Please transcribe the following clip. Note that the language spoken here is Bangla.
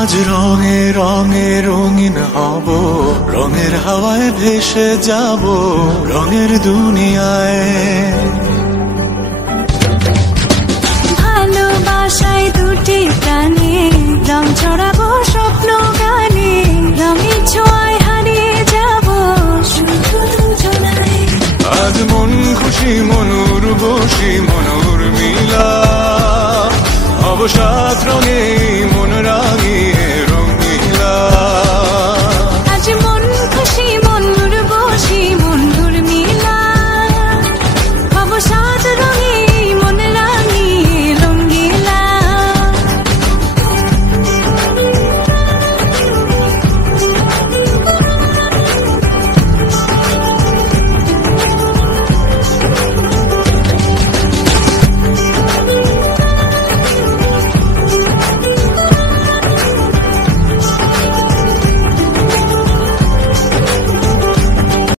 আজ রঙে রঙে রঙিন হব, রঙের হাওয়ায় ভেসে যাব রঙের দুনিয়ায়। ভালোবাসায় দুটি প্রাণে রং ছড়াবো স্বপ্ন গানে, রঙের ছোঁয়ায় হারিয়ে যাব শুধু দুজনায়। আজ মন খুশি মনুর বসি মনুর মিলা, অবসাদ রঙে